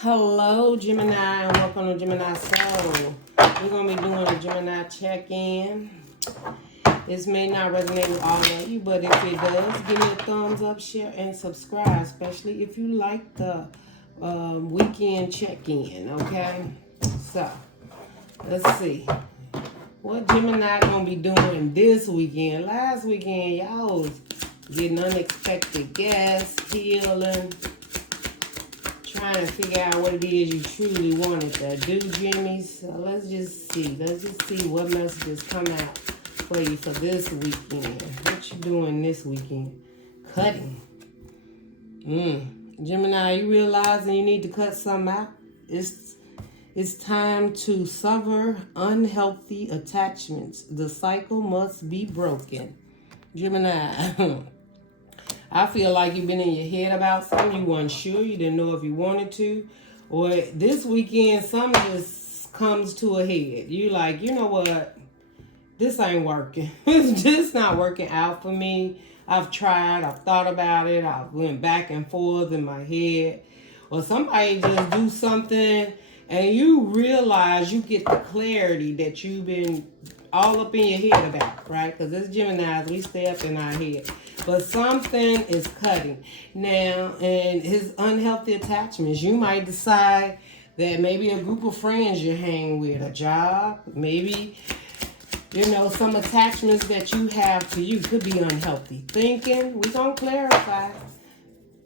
Hello, Gemini, and welcome to Gemini Soul. We're going to be doing a Gemini check-in. This may not resonate with all of you, but if it does, give me a thumbs up, share, and subscribe, especially if you like the weekend check-in, okay? So, let's see. What Gemini going to be doing this weekend? Last weekend, y'all was getting unexpected guests, healing, trying to figure out what it is you truly wanted to do, Jimmy. So let's just see. Let's just see what messages come out for you for this weekend. What you doing this weekend? Cutting. Gemini, you realizing you need to cut something out? It's time to sever unhealthy attachments. The cycle must be broken. Gemini. I feel like you've been in your head about something. You weren't sure. You didn't know if you wanted to. Or this weekend, something just comes to a head. You like, you know what? This ain't working. It's just not working out for me. I've tried. I've thought about it. I went back and forth in my head. Or somebody just do something and you realize you get the clarity that you've been all up in your head about, right? Because as Geminis, we stay up in our head. But something is cutting. Now, and his unhealthy attachments, you might decide that maybe a group of friends you hang with, a job, maybe, some attachments that you have to you could be unhealthy. Thinking, we're going to clarify.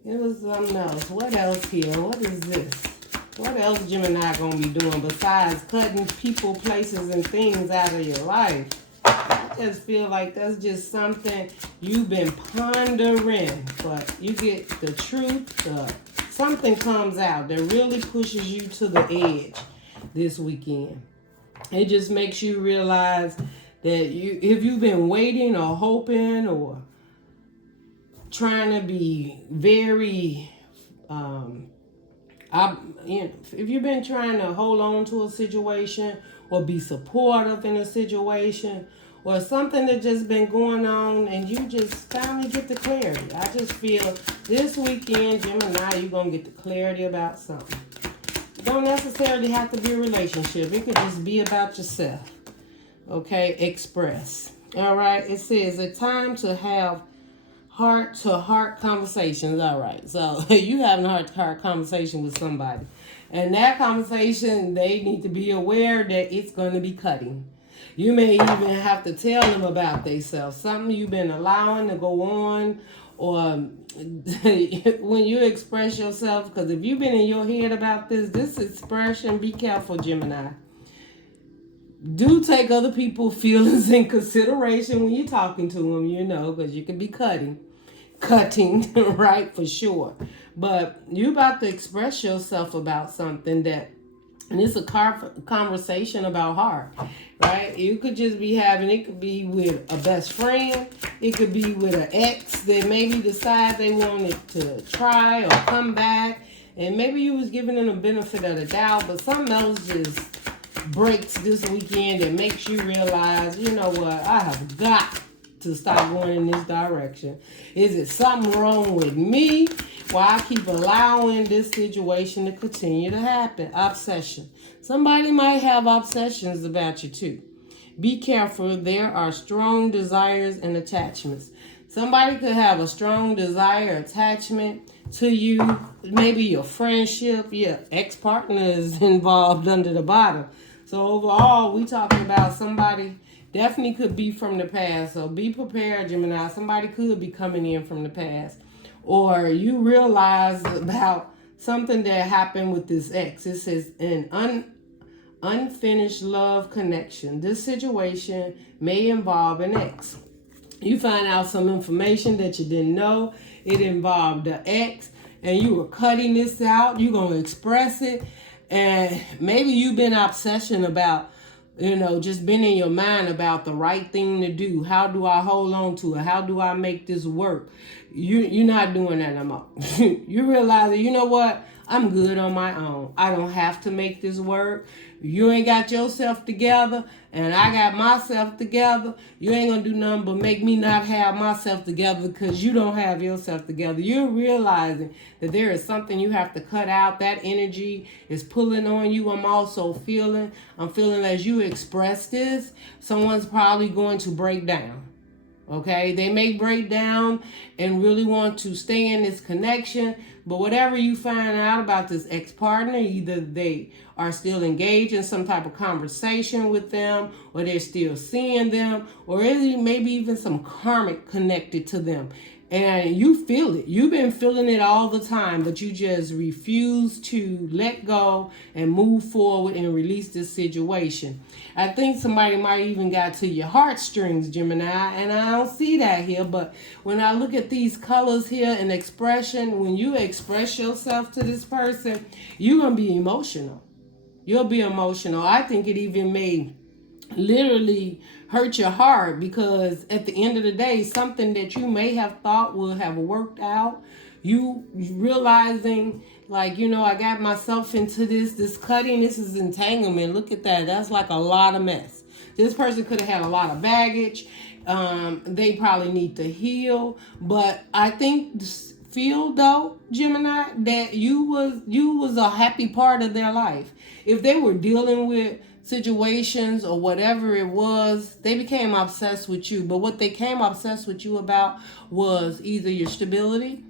It was something else. What else here? What is this? What else Gemini going to be doing besides cutting people, places, and things out of your life? I just feel like that's just something you've been pondering, but you get the truth. Something comes out that really pushes you to the edge this weekend. It just makes you realize that if you've been waiting or hoping or trying to be very, if you've been trying to hold on to a situation or be supportive in a situation, or something that just been going on and you just finally get the clarity. I just feel this weekend, Gemini, you're going to get the clarity about something. It don't necessarily have to be a relationship. It could just be about yourself. Okay, express. All right, it says a time to have heart-to-heart conversations. All right, so you having a heart-to-heart conversation with somebody. And that conversation, they need to be aware that it's going to be cutting. You may even have to tell them about themselves, something you've been allowing to go on, or when you express yourself, because if you've been in your head about this expression, be careful, Gemini. Do take other people's feelings in consideration when you're talking to them, because you can be cutting, right, for sure. But you about to express yourself about something and it's a conversation about heart, right? You could just be having, it could be with a best friend. It could be with an ex that maybe decide they wanted to try or come back. And maybe you was giving them the benefit of the doubt, but something else just breaks this weekend and makes you realize, you know what, I have got to stop going in this direction. Is it something wrong with me? Why I keep allowing this situation to continue to happen? Obsession. Somebody might have obsessions about you too. Be careful. There are strong desires and attachments. Somebody could have a strong desire, attachment to you. Maybe your friendship, your ex-partner is involved under the bottom. So overall, we talking about somebody definitely could be from the past. So be prepared, Gemini. Somebody could be coming in from the past. Or you realize about something that happened with this ex. It says an unfinished love connection. This situation may involve an ex. You find out some information that you didn't know. It involved the ex, and you were cutting this out. You're going to express it. And maybe you've been obsession about, just been in your mind about the right thing to do. How do I hold on to it? How do I make this work? You're not doing that no more. You realize that, you know what? I'm good on my own. I don't have to make this work. You ain't got yourself together, and I got myself together. You ain't gonna do nothing but make me not have myself together because you don't have yourself together. You're realizing that there is something you have to cut out. That energy is pulling on you. I'm feeling as you express this, someone's probably going to break down. Okay, they may break down and really want to stay in this connection, but whatever you find out about this ex-partner, either they are still engaged in some type of conversation with them, or they're still seeing them, or maybe even some karmic connected to them. And you feel it. You've been feeling it all the time, but you just refuse to let go and move forward and release this situation. I think somebody might even got to your heartstrings, Gemini, and I don't see that here. But when I look at these colors here and expression, when you express yourself to this person, you're going to be emotional. You'll be emotional. I think it even may literally hurt your heart, because at the end of the day, something that you may have thought would have worked out, you realizing, like, I got myself into this cutting, this is entanglement. Look at that. That's like a lot of mess. This person could have had a lot of baggage. They probably need to heal. But I feel though, Gemini, that you was a happy part of their life. If they were dealing with situations or whatever it was, they became obsessed with you. But what they came obsessed with you about was either your stability,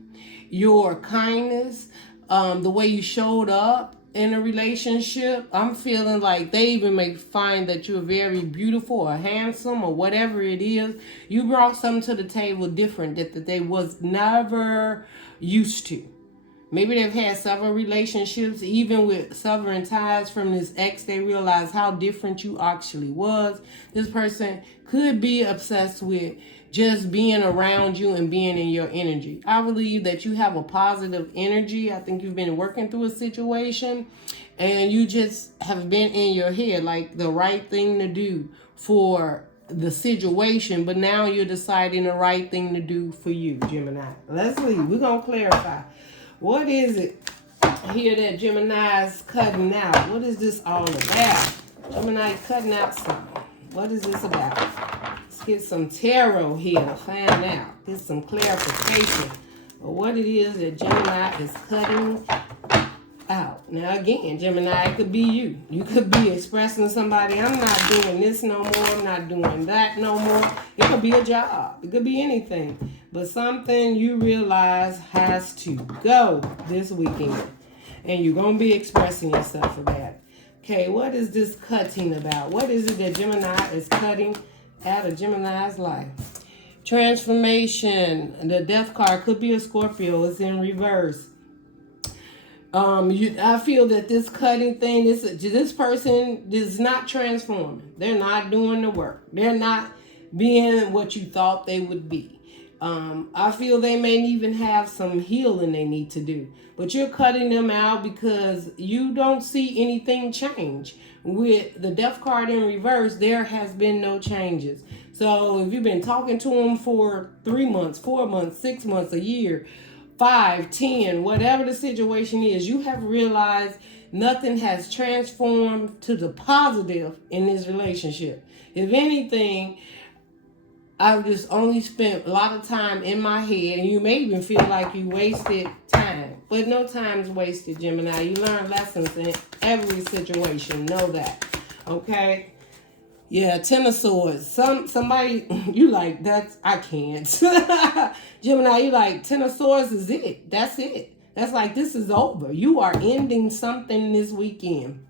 your kindness, the way you showed up in a relationship. I'm feeling like they even may find that you're very beautiful or handsome or whatever it is. You brought something to the table different that they was never used to. Maybe they've had several relationships, even with severing ties from this ex. They realize how different you actually was. This person could be obsessed with just being around you and being in your energy. I believe that you have a positive energy. I think you've been working through a situation and you just have been in your head, like the right thing to do for the situation, but now you're deciding the right thing to do for you, Gemini. Let's leave. We're going to clarify. What is it here that Gemini is cutting out? What is this all about? Gemini cutting out something. What is this about? Let's get some tarot here to find out. Get some clarification of what it is that Gemini is cutting out. Now again, Gemini, it could be you. You could be expressing to somebody, I'm not doing this no more. I'm not doing that no more. It could be a job. It could be anything. But something you realize has to go this weekend. And you're going to be expressing yourself about it. Okay, what is this cutting about? What is it that Gemini is cutting out of Gemini's life? Transformation. The Death card could be a Scorpio. It's in reverse. I feel that this cutting thing, this person is not transforming. They're not doing the work. They're not being what you thought they would be. I feel they may even have some healing they need to do. But you're cutting them out because you don't see anything change. With the Death card in reverse, there has been no changes. So if you've been talking to them for 3 months, 4 months, 6 months, a year, 5, 10, whatever the situation is, you have realized nothing has transformed to the positive in this relationship. If anything, I've just only spent a lot of time in my head, and you may even feel like you wasted time. But no time's wasted, Gemini. You learn lessons in every situation. Know that. Okay? Yeah, Ten of Swords. Somebody, you like, I can't. Gemini, you like, Ten of Swords is it. That's it. That's like, this is over. You are ending something this weekend.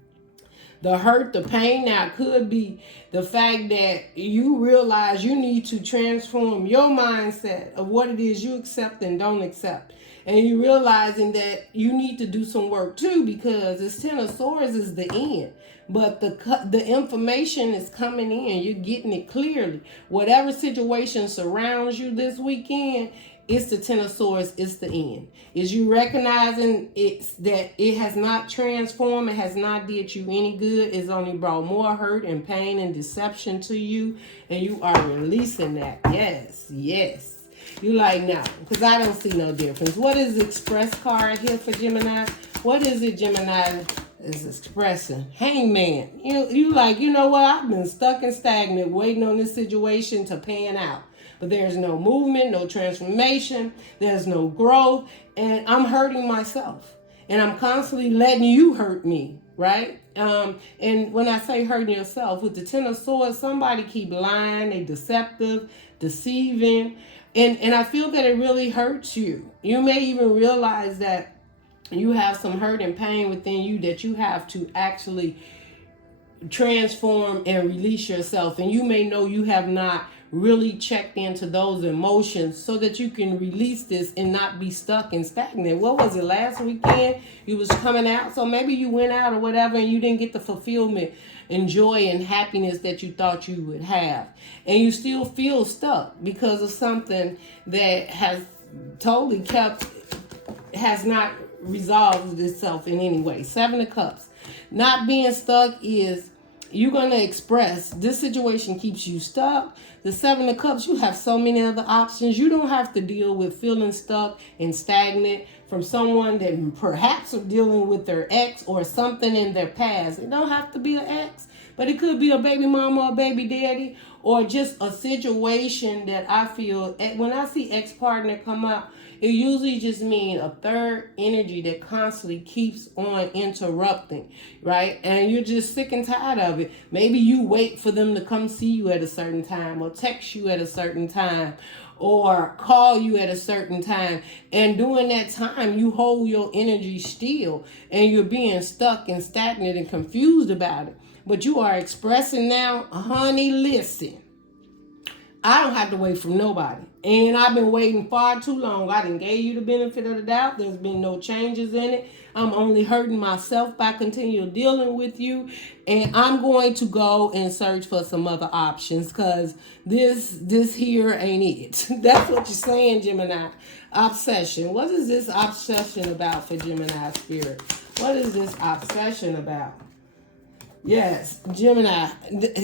The hurt, the pain now could be the fact that you realize you need to transform your mindset of what it is you accept and don't accept. And you realizing that you need to do some work too, because this Ten of Swords is the end. But the information is coming in. You're getting it clearly. Whatever situation surrounds you this weekend, it's the Ten of Swords, it's the end. Is you recognizing that it has not transformed, it has not did you any good, it's only brought more hurt and pain and deception to you, and you are releasing that. Yes, yes. You like, now, because I don't see no difference. What is the Express card here for Gemini? What is it Gemini is expressing? Hangman. You like, you know what? I've been stuck and stagnant waiting on this situation to pan out. But there's no movement, no transformation, there's no growth, and I'm hurting myself. And I'm constantly letting you hurt me, right? And when I say hurting yourself, with the Ten of Swords, somebody keep lying, they deceptive, deceiving, and I feel that it really hurts you. You may even realize that you have some hurt and pain within you that you have to actually transform and release yourself. And you may know you have not really checked into those emotions so that you can release this and not be stuck and stagnant. What was it, last weekend? You was coming out, so maybe you went out or whatever and you didn't get the fulfillment and joy and happiness that you thought you would have. And you still feel stuck because of something that has totally has not resolved itself in any way. Seven of Cups. Not being stuck is you're going to express this situation keeps you stuck. The Seven of Cups, you have so many other options. You don't have to deal with feeling stuck and stagnant from someone that perhaps are dealing with their ex or something in their past. It don't have to be an ex, but it could be a baby mama or baby daddy or just a situation that I feel, when I see ex-partner come out, it usually just means a third energy that constantly keeps on interrupting, right? And you're just sick and tired of it. Maybe you wait for them to come see you at a certain time or text you at a certain time or call you at a certain time. And during that time, you hold your energy still and you're being stuck and stagnant and confused about it. But you are expressing now, honey, listen. I don't have to wait for nobody. And I've been waiting far too long. I done gave you the benefit of the doubt. There's been no changes in it. I'm only hurting myself by continuing dealing with you. And I'm going to go and search for some other options because this here ain't it. That's what you're saying, Gemini. Obsession. What is this obsession about for Gemini spirit? What is this obsession about? Yes, Gemini,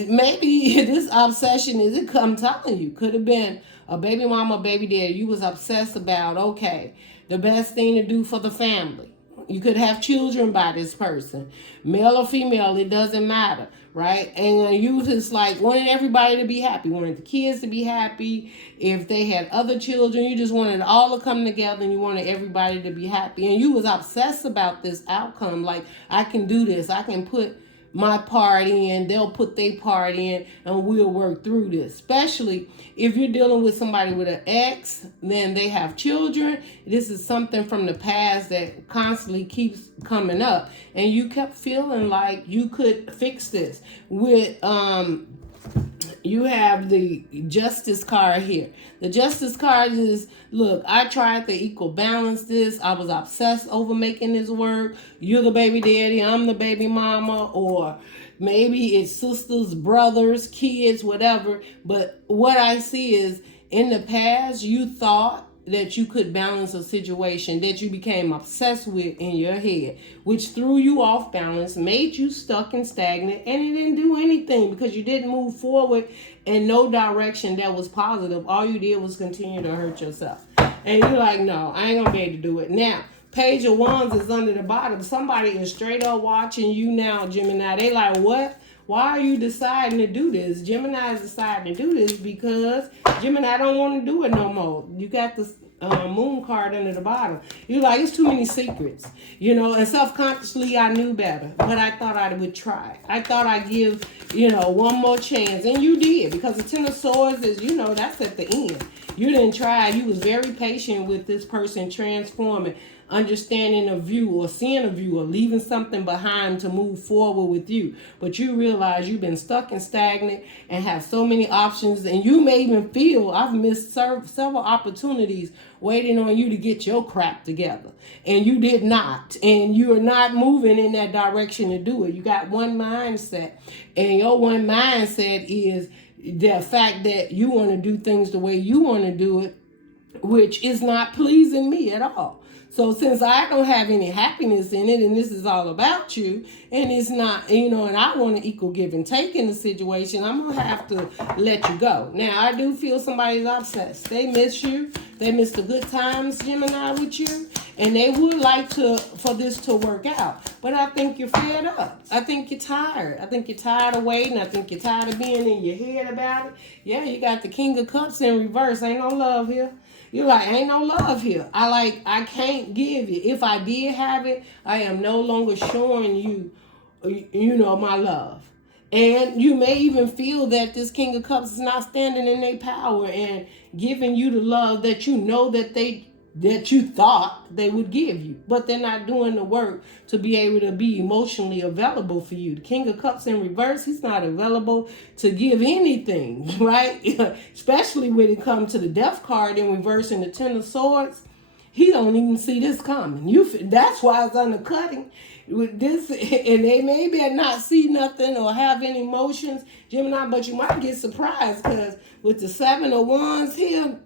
maybe this obsession I'm telling you, could have been a baby mama, baby daddy. You was obsessed about, okay, the best thing to do for the family. You could have children by this person, male or female, it doesn't matter, right? And you just like wanted everybody to be happy, wanted the kids to be happy. If they had other children, you just wanted it all to come together and you wanted everybody to be happy. And you was obsessed about this outcome, like, I can do this, I can put my part in, they'll put their part in, and we'll work through this. Especially if you're dealing with somebody with an ex, then they have children. This is something from the past that constantly keeps coming up, and you kept feeling like you could fix this with you have the Justice card here. The Justice card is, look, I tried to equal balance this. I was obsessed over making this work. You're the baby daddy, I'm the baby mama, or maybe it's sisters, brothers, kids, whatever. But what I see is, in the past, you thought that you could balance a situation that you became obsessed with in your head, which threw you off balance, made you stuck and stagnant, and it didn't do anything because you didn't move forward in no direction that was positive. All you did was continue to hurt yourself. And you're like, no, I ain't gonna be able to do it. Now, Page of Wands is under the bottom. Somebody is straight up watching you now, Gemini. They like, what? Why are you deciding to do this? Gemini is deciding to do this because Gemini don't want to do it no more. You got the moon card under the bottom. You're like, it's too many secrets, and self-consciously I knew better, but I thought I would try. I thought I'd give, one more chance, and you did, because the Ten of Swords is, that's at the end. You didn't try. You was very patient with this person transforming, understanding a view or seeing a view or leaving something behind to move forward with you. But you realize you've been stuck and stagnant and have so many options, and you may even feel I've missed several opportunities waiting on you to get your crap together, and you did not, and you are not moving in that direction to do it. You got one mindset, and your one mindset is the fact that you want to do things the way you want to do it, which is not pleasing me at all. So since I don't have any happiness in it, and this is all about you, and it's not, you know, and I want an equal give and take in the situation, I'm going to have to let you go. Now, I do feel somebody's obsessed. They miss you. They miss the good times, Gemini, with you. And they would like for this to work out. But I think you're fed up. I think you're tired. I think you're tired of waiting. I think you're tired of being in your head about it. Yeah, you got the King of Cups in reverse. Ain't no love here. You're like, ain't no love here. I can't give you. If I did have it, I am no longer showing you, you know, my love. And you may even feel that this King of Cups is not standing in their power and giving you the love that you know that you thought they would give you, but they're not doing the work to be able to be emotionally available for you. The King of Cups in reverse, he's not available to give anything, right? Especially when it comes to the Death card in reverse and the Ten of Swords. He don't even see this coming. That's why it's undercutting with this, and they maybe not see nothing or have any emotions, Gemini, but you might get surprised because with the Seven of Wands here,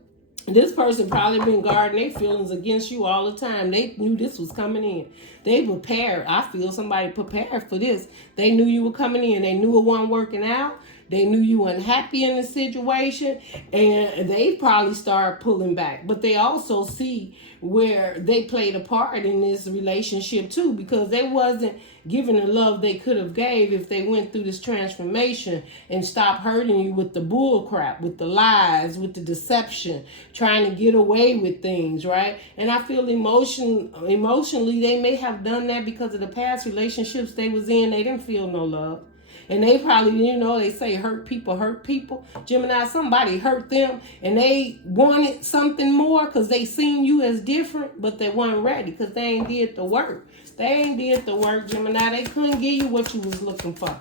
this person probably been guarding their feelings against you all the time. They knew this was coming in. They prepared. I feel somebody prepared for this. They knew you were coming in. They knew it wasn't working out. They knew you weren't happy in the situation. And they probably started pulling back. But they also see where they played a part in this relationship too, because they wasn't giving the love they could have gave if they went through this transformation and stopped hurting you with the bull crap, with the lies, with the deception, trying to get away with things, right? And I feel emotionally they may have done that because of the past relationships they was in. They didn't feel no love. And they probably, you know, they say hurt people hurt people. Gemini, somebody hurt them and they wanted something more because they seen you as different, but they weren't ready because they ain't did the work. They ain't did the work, Gemini. They couldn't give you what you was looking for.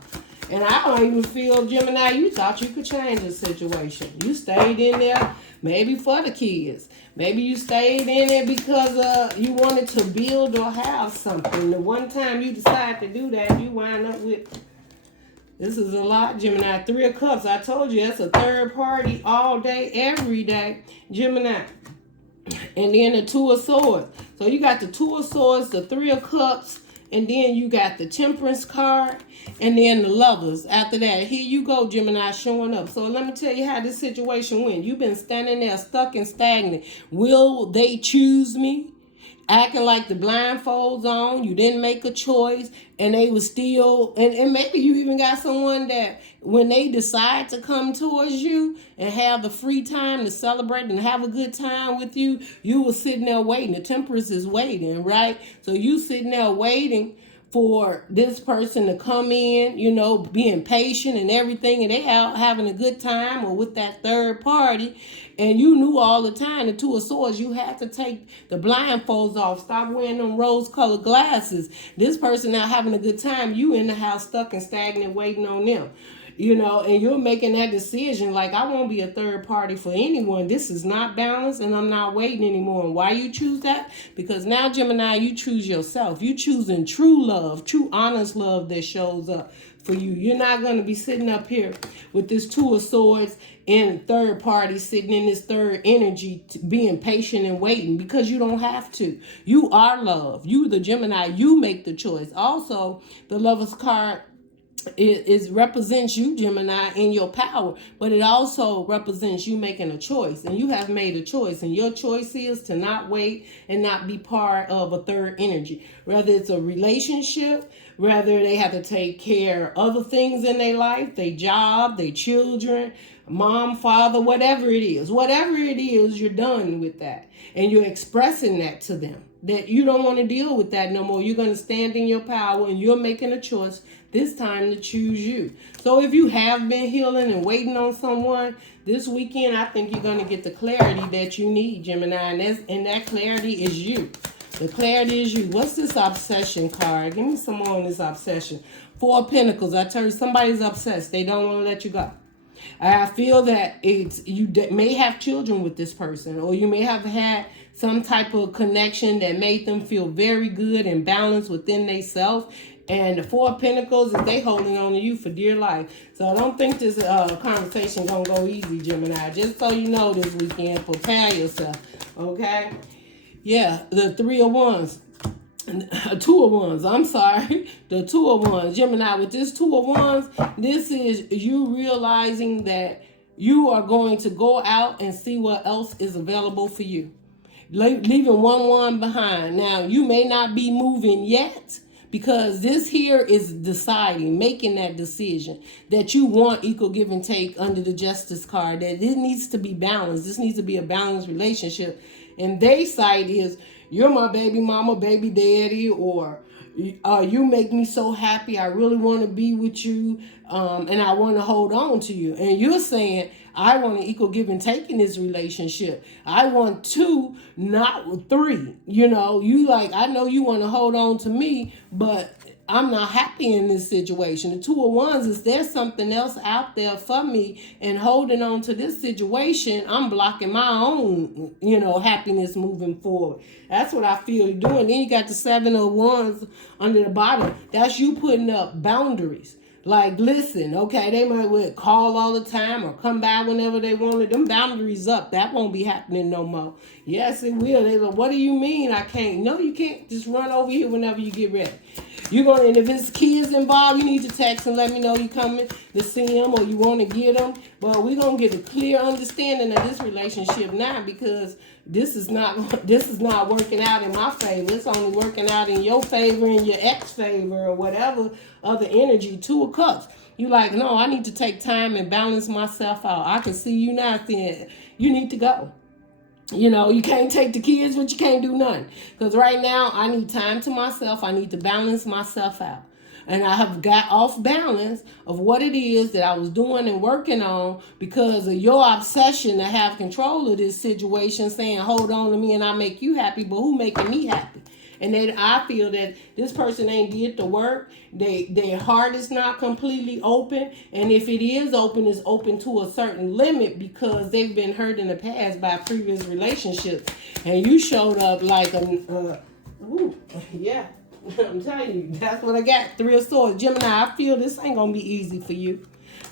And I don't even feel, Gemini, you thought you could change the situation. You stayed in there maybe for the kids. Maybe you stayed in it because you wanted to build or have something. The one time you decide to do that, you wind up with... This is a lot, Gemini. Three of Cups. I told you that's a third party all day, every day, Gemini. And then the Two of Swords. So you got the Two of Swords, the Three of Cups, and then you got the Temperance card, and then the Lovers. After that, here you go, Gemini, showing up. So let me tell you how this situation went. You've been standing there stuck and stagnant. Will they choose me? Acting like the blindfolds on, you didn't make a choice, and they was still, and maybe you even got someone that when they decide to come towards you and have the free time to celebrate and have a good time with you, you were sitting there waiting. The Temperance is waiting, right? So you sitting there waiting for this person to come in, you know, being patient and everything, and they out having a good time or with that third party. And you knew all the time, the Two of Swords, you had to take the blindfolds off. Stop wearing them rose-colored glasses. This person now having a good time. You in the house stuck and stagnant waiting on them. You know, and you're making that decision like, I won't be a third party for anyone. This is not balanced and I'm not waiting anymore. And why you choose that? Because now, Gemini, you choose yourself. You choosing true love, true honest love that shows up for you. You're not going to be sitting up here with this Two of Swords and third party sitting in this third energy, being patient and waiting, because you don't have to. You are love. You, the Gemini, you make the choice. Also, the Lover's card it represents you, Gemini, in your power, but it also represents you making a choice, and you have made a choice, and your choice is to not wait and not be part of a third energy. Whether it's a relationship, whether they have to take care of other things in their life, their job, their children, mom, father, whatever it is, you're done with that, and you're expressing that to them, that you don't want to deal with that no more. You're going to stand in your power, and you're making a choice this time to choose you. So if you have been healing and waiting on someone, this weekend, I think you're going to get the clarity that you need, Gemini, and that clarity is you. The clarity is you. What's this obsession card? Give me some more on this obsession. Four of Pentacles. I tell you, somebody's obsessed. They don't want to let you go. I feel that you may have children with this person, or you may have had some type of connection that made them feel very good and balanced within themselves. And the Four of Pentacles, is they holding on to you for dear life. So I don't think this conversation going to go easy, Gemini. Just so you know this weekend, prepare yourself, okay? Yeah, the 3 of Wands. 2 of Wands, I'm sorry. The 2 of Wands. Gemini, with this 2 of Wands, this is you realizing that you are going to go out and see what else is available for you. Leaving one behind. Now, you may not be moving yet, because this here is deciding, making that decision that you want equal give and take under the Justice card, that it needs to be balanced. This needs to be a balanced relationship. And their side is, you're my baby mama, baby daddy, or you make me so happy. I really want to be with you, and I want to hold on to you. And you're saying, I want an equal give and take in this relationship. I want 2, not 3. You know, you like, I know you want to hold on to me, but I'm not happy in this situation. The 2 of Wands is, there's something else out there for me, and holding on to this situation, I'm blocking my own, happiness moving forward. That's what I feel you're doing. Then you got the 7 of Wands under the bottom. That's you putting up boundaries. Like, listen, okay, they might call all the time or come by whenever they wanted. Them boundaries up. That won't be happening no more. Yes, it will. They like, what do you mean I can't? No, you can't just run over here whenever you get ready. And if it's kids involved, you need to text and let me know you coming to see them or you want to get them. But we're going to get a clear understanding of this relationship now, because this is not working out in my favor. It's only working out in your favor and your ex favor or whatever other energy. 2 of Cups. You like, no, I need to take time and balance myself out. I can see you now saying you need to go. You can't take the kids, but you can't do nothing. Because right now, I need time to myself. I need to balance myself out. And I have got off balance of what it is that I was doing and working on because of your obsession to have control of this situation, saying, hold on to me and I'll make you happy, but who making me happy? And then I feel that this person ain't did the work. Their heart is not completely open. And if it is open, it's open to a certain limit because they've been hurt in the past by previous relationships. And you showed up like yeah. I'm telling you, that's what I got. 3 of Swords. Gemini, I feel this ain't going to be easy for you.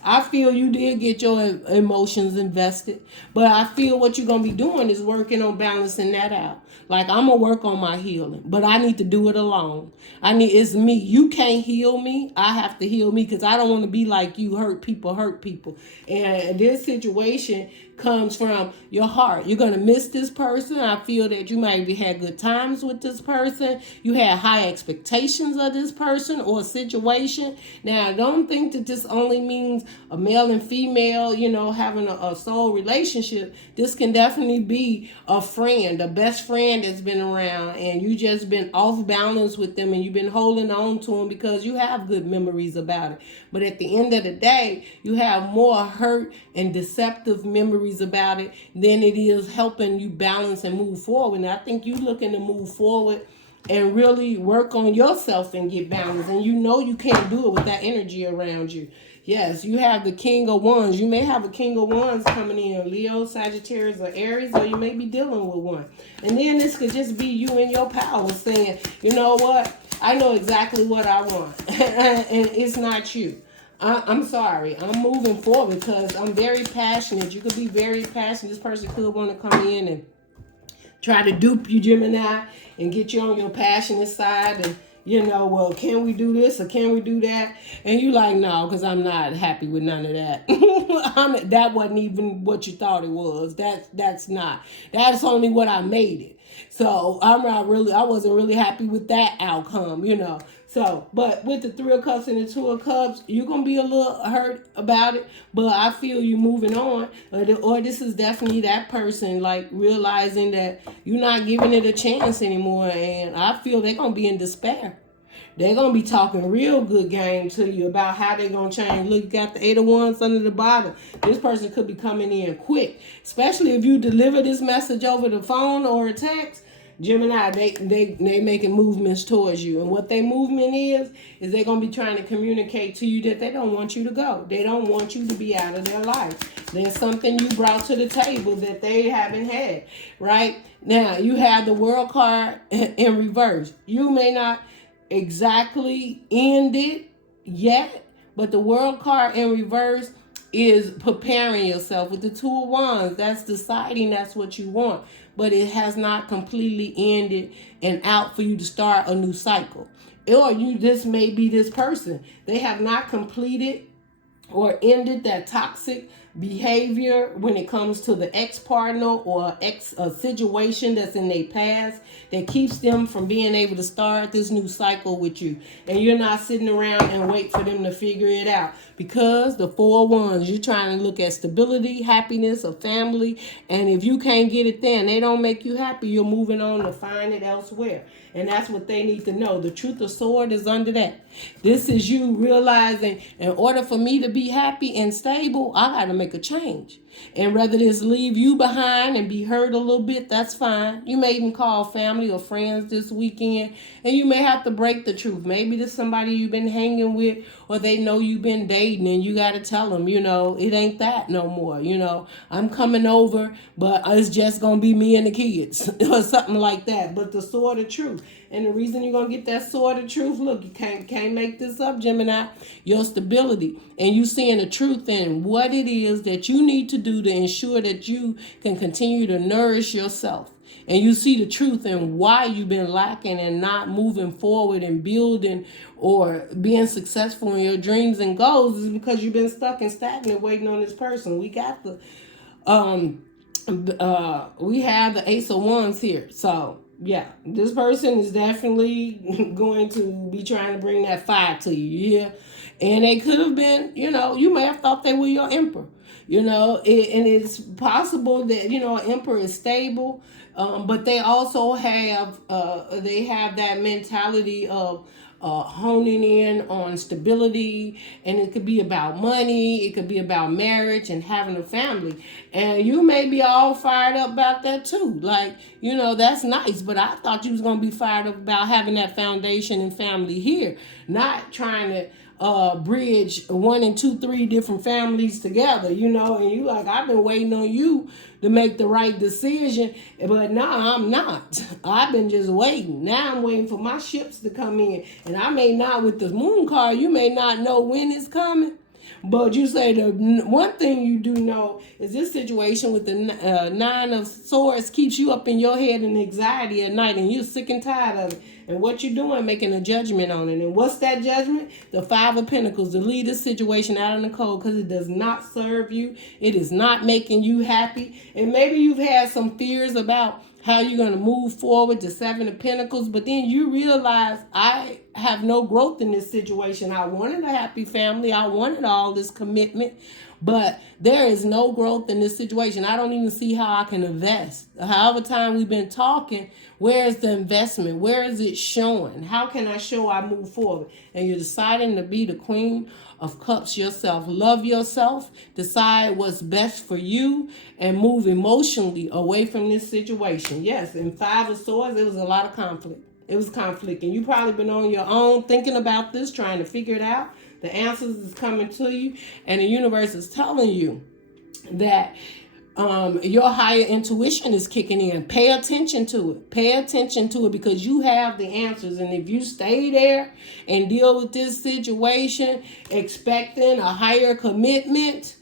I feel you did get your emotions invested, but I feel what you're going to be doing is working on balancing that out. Like, I'm going to work on my healing, but I need to do it alone. It's me. You can't heal me. I have to heal me because I don't want to be like you, hurt people. And this situation comes from your heart. You're going to miss this person. I feel that you maybe had good times with this person. You had high expectations of this person or situation. Now, don't think that this only means a male and female, having a soul relationship. This can definitely be a friend, a best friend that's been around, and you just been off balance with them and you've been holding on to them because you have good memories about it. But at the end of the day, you have more hurt and deceptive memories about it than it is helping you balance and move forward. And I think you're looking to move forward and really work on yourself and get balanced. And you can't do it with that energy around you. Yes, you have the King of Wands. You may have a King of Wands coming in, Leo, Sagittarius, or Aries, or you may be dealing with one. And then this could just be you and your power saying, you know what? I know exactly what I want. And it's not you. I'm sorry. I'm moving forward because I'm very passionate. You could be very passionate. This person could want to come in and try to dupe you, Gemini, and get you on your passionate side and, well, can we do this or can we do that? And you like, no, because I'm not happy with none of that. That wasn't even what you thought it was. That's not. That's only what I made it. So I wasn't really happy with that outcome, So, but with the 3 of Cups and the 2 of Cups, you're going to be a little hurt about it, but I feel you moving on. Or this is definitely that person, like, realizing that you're not giving it a chance anymore, and I feel they're going to be in despair. They're going to be talking real good game to you about how they're going to change. Look, you got the 8 of Wands under the bottom. This person could be coming in quick, especially if you deliver this message over the phone or a text. Gemini, they making movements towards you. And what their movement is they're going to be trying to communicate to you that they don't want you to go. They don't want you to be out of their life. There's something you brought to the table that they haven't had, right? Now, you have the World card in reverse. You may not exactly end it yet, but the World card in reverse is preparing yourself. With the Two of Wands, that's deciding that's what you want, but it has not completely ended and out for you to start a new cycle. Or you, this may be this person. They have not completed or ended that toxic behavior when it comes to the ex-partner or a situation that's in their past that keeps them from being able to start this new cycle with you. And you're not sitting around and wait for them to figure it out, because the Four of Wands, you're trying to look at stability, happiness, a family, and if you can't get it there and they don't make you happy, you're moving on to find it elsewhere. And that's what they need to know. The Truth of Sword is under that. This is you realizing, in order for me to be happy and stable, I got to make a change. And rather this leave you behind and be hurt a little bit, that's fine. You may even call family or friends this weekend, and you may have to break the truth. Maybe there's somebody you've been hanging with, or they know you've been dating, and you got to tell them, you know, it ain't that no more. You know, I'm coming over, but it's just going to be me and the kids or something like that. But the sword of truth. And the reason you're going to get that sword of truth, look, you can't make this up, Gemini, your stability. And you seeing the truth in what it is that you need to do to ensure that you can continue to nourish yourself. And you see the truth in why you've been lacking and not moving forward and building or being successful in your dreams and goals, is because you've been stuck and stagnant waiting on this person. We got the, we have the Ace of Wands here. So, yeah, this person is definitely going to be trying to bring that fire to you. Yeah. And they could have been, you know, you may have thought they were your emperor, you know, and it's possible that, you know, an emperor is stable, but they also have, they have that mentality of honing in on stability, and it could be about money, it could be about marriage and having a family, and you may be all fired up about that too. Like, you know, that's nice, but I thought you was gonna be fired up about having that foundation and family here, not trying to bridge 1 and 2, 3 different families together, you know. And you like, I've been waiting on you to make the right decision, but no, I'm not. I've been just waiting. Now I'm waiting for my ships to come in, and I may not, with the moon card, you may not know when it's coming, but you say the one thing you do know is this situation with the Nine of Swords keeps you up in your head in anxiety at night, and you're sick and tired of it. And what you're doing, making a judgment on it. And what's that judgment? The Five of Pentacles, to leave this situation out in the cold, because it does not serve you. It is not making you happy. And maybe you've had some fears about how you're going to move forward. The Seven of Pentacles, but then you realize, I have no growth in this situation. I wanted a happy family. I wanted all this commitment, but there is no growth in this situation. I don't even see how I can invest. However time we've been talking, where is the investment? Where is it showing? How can I show I move forward? And you're deciding to be the Queen of Cups yourself. Love yourself. Decide what's best for you and move emotionally away from this situation. Yes, in Five of Swords, it was a lot of conflict. It was conflict. And you probably been on your own thinking about this, trying to figure it out. The answers is coming to you. And the universe is telling you that your higher intuition is kicking in. Pay attention to it. Pay attention to it, because you have the answers. And if you stay there and deal with this situation expecting a higher commitment,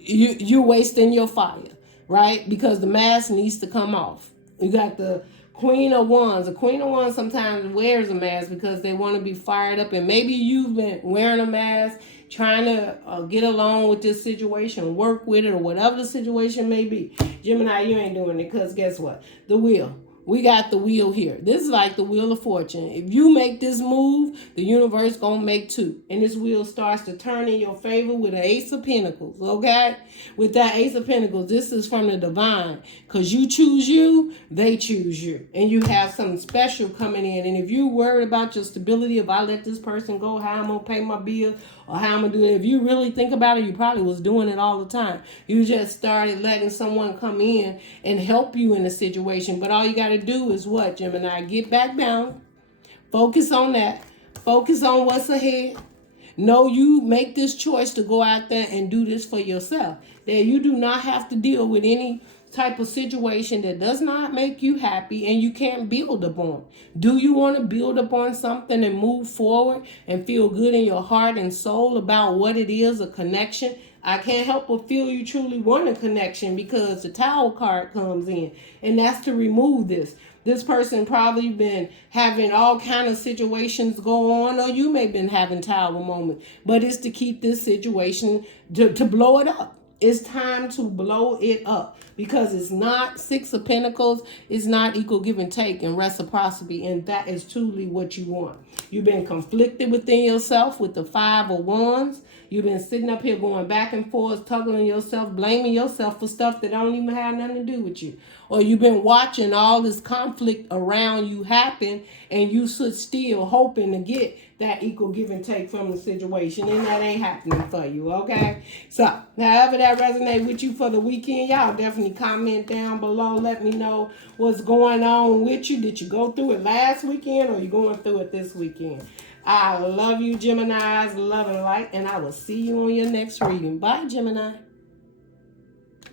you're wasting your fire, right? Because the mask needs to come off. You got the Queen of Wands. The Queen of Wands sometimes wears a mask because they want to be fired up. And maybe you've been wearing a mask, trying to get along with this situation, work with it, or whatever the situation may be. Gemini, you ain't doing it, because guess what? The wheel. We got the wheel here. This is like the Wheel of Fortune. If you make this move, the universe gonna make two. And this wheel starts to turn in your favor with an Ace of Pentacles, okay? With that Ace of Pentacles, this is from the divine. Because you choose you, they choose you. And you have something special coming in. And if you're worried about your stability, if I let this person go, how I'm gonna pay my bills, or how I'm gonna do that, if you really think about it, you probably was doing it all the time. You just started letting someone come in and help you in a situation. But all you gotta do is what, Gemini? Get back down. Focus on that. Focus on what's ahead. No, you make this choice to go out there and do this for yourself. That you do not have to deal with any type of situation that does not make you happy and you can't build upon. Do you want to build upon something and move forward and feel good in your heart and soul about what it is, a connection? I can't help but feel you truly want a connection because the Tower card comes in, and that's to remove this. This person probably been having all kind of situations go on, or you may have been having Tower moments, but it's to keep this situation, to blow it up. It's time to blow it up because it's not Six of Pentacles. It's not equal give and take and reciprocity, and that is truly what you want. You've been conflicted within yourself with the Five of Wands. You've been sitting up here going back and forth, tugging on yourself, blaming yourself for stuff that don't even have nothing to do with you. Or you've been watching all this conflict around you happen and you stood still hoping to get that equal give and take from the situation, and that ain't happening for you, okay? So, however that resonates with you for the weekend, y'all definitely comment down below. Let me know what's going on with you. Did you go through it last weekend or you going through it this weekend? I love you, Geminis, love and light, and I will see you on your next reading. Bye, Gemini.